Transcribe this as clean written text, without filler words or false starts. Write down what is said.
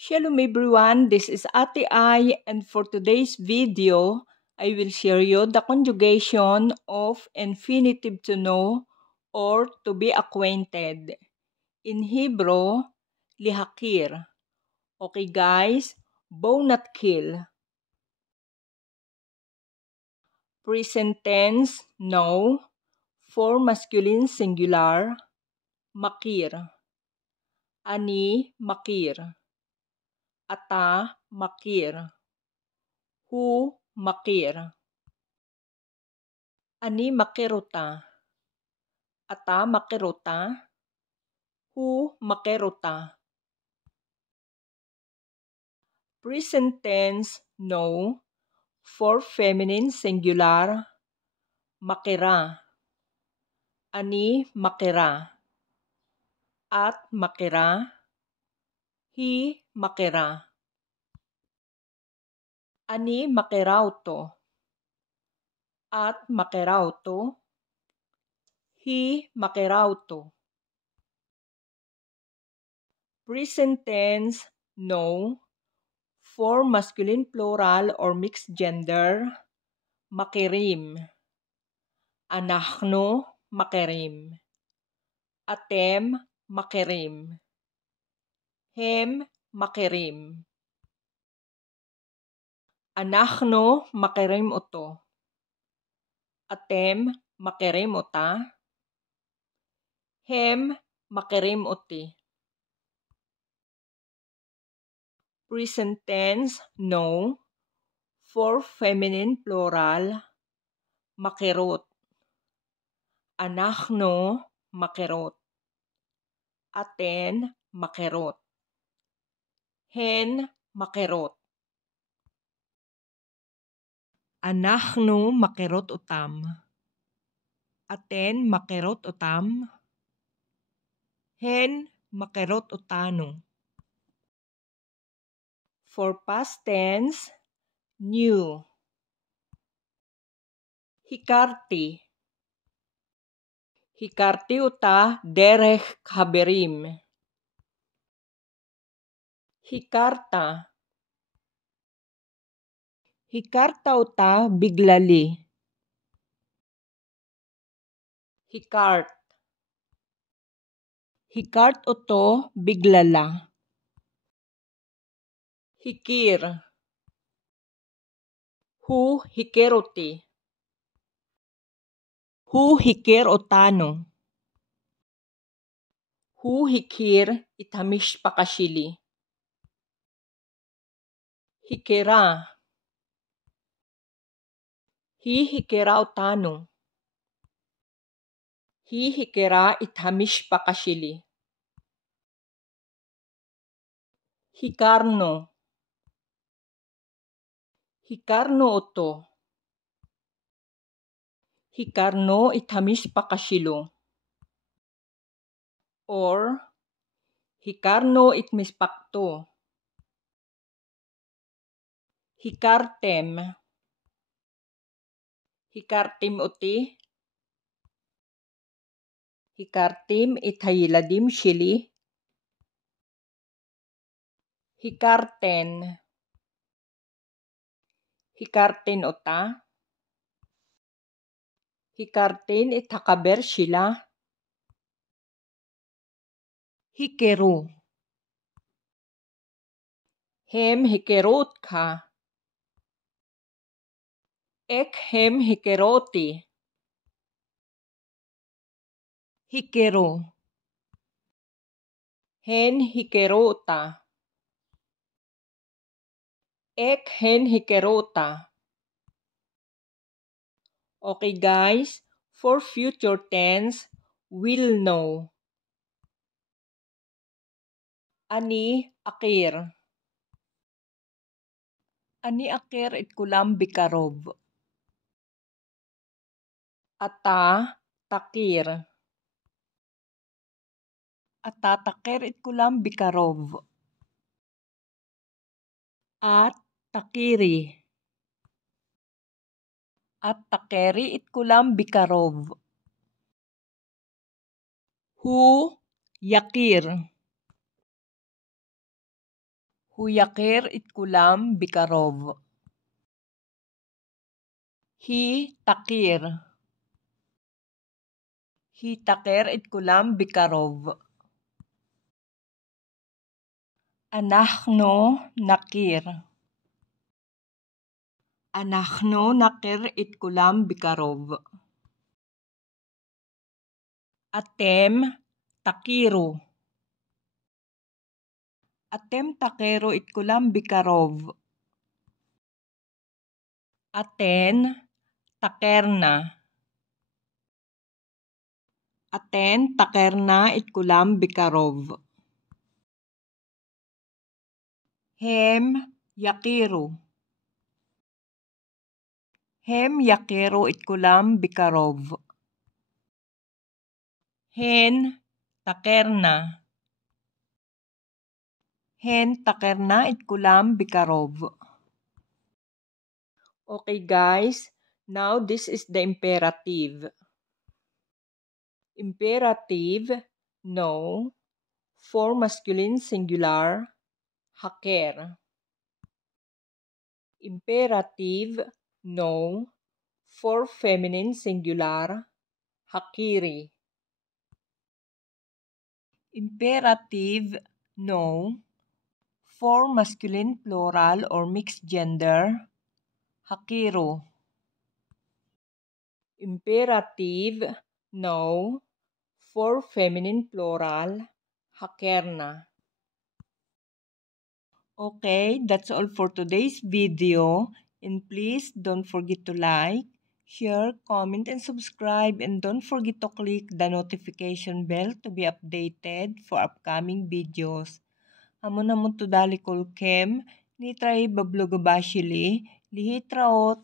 Shalom everyone, this is Ate Ai, and for today's video, I will share you the conjugation of infinitive to know or to be acquainted. In Hebrew, lihakir. Okay guys, bow not kill. Present tense, know. For masculine singular, makir. Ani, makir. Ata, makir. Hu, makir. Ani makiruta. Ata makiruta. Hu makiruta. Present tense, no. For feminine singular, makira. Ani makira. At makira. Hi makira. Ani makirauto. At makirauto. Hi makirauto. Present tense, no. For masculine plural or mixed gender, makirim. Anahno makirim. Atem makirim. Hem makirim. Anahno makirim oto. Atem makirim ota. Hem makirim oti. Present tense, no. For feminine plural, makirot. Anahno makirot. Aten makirot. Hen makirot. Anahno makirot utam. Aten makirot utam. Hen makirot utano. For past tense, new. Hikarti. Hikarti uta derech haberim. Hikarta. Hikarta uta biglali. Hikart. Hikart uto biglala. Hikir. Hu hikiruti. Hu hikir otano. Hu hikir itamish pakashili. Hikira. Hi hikira otano. Hi hikira itamish pakashili. Hikarno. Hikarno oto. Hikarno itamish pakashilo. Or hikarno itmispakto. Hikartem. Hikartim oti. Hikartim ithayiladim shili. Hikarten. Hikartin ota. Hikartin itakaber shila. Hikeru. Hem hikerot ka. Ek hem hikeroti. Hikero. Hen hikerota. Ek hen hikerota. Okay guys, for future tense, will know. Ani akir. Ani akir itkulam bikarov. Ata takir. Ata takir itkulam bikarov. At takiri. At takeri itkulam bikarov. Hu yakir. Huyakir itkulam bikarov. Hi takir. Hi takir itkulam bikarov. Anachno nakir. Anachno nakir itkulam bikarov. Atem takiru. Atem takiru itkulam bikarov. Aten takerna. Aten takerna itkulam bikarov. Hem yakiru. Hem yakiru itkulam bikarov. Hen takerna. Hen takerna itkulam bikarov. Okay guys, now this is the imperative. Imperative, no. For masculine singular, haker. Imperative, no. For feminine singular, hakiri. Imperative, no. For masculine plural or mixed gender, hakiru. Imperative, no. For feminine plural, hakerna. Okay, that's all for today's video. And please don't forget to like, share, comment, and subscribe. And don't forget to click the notification bell to be updated for upcoming videos. Hamon to dalikol kem, nitray bablogabashili, lihitraot.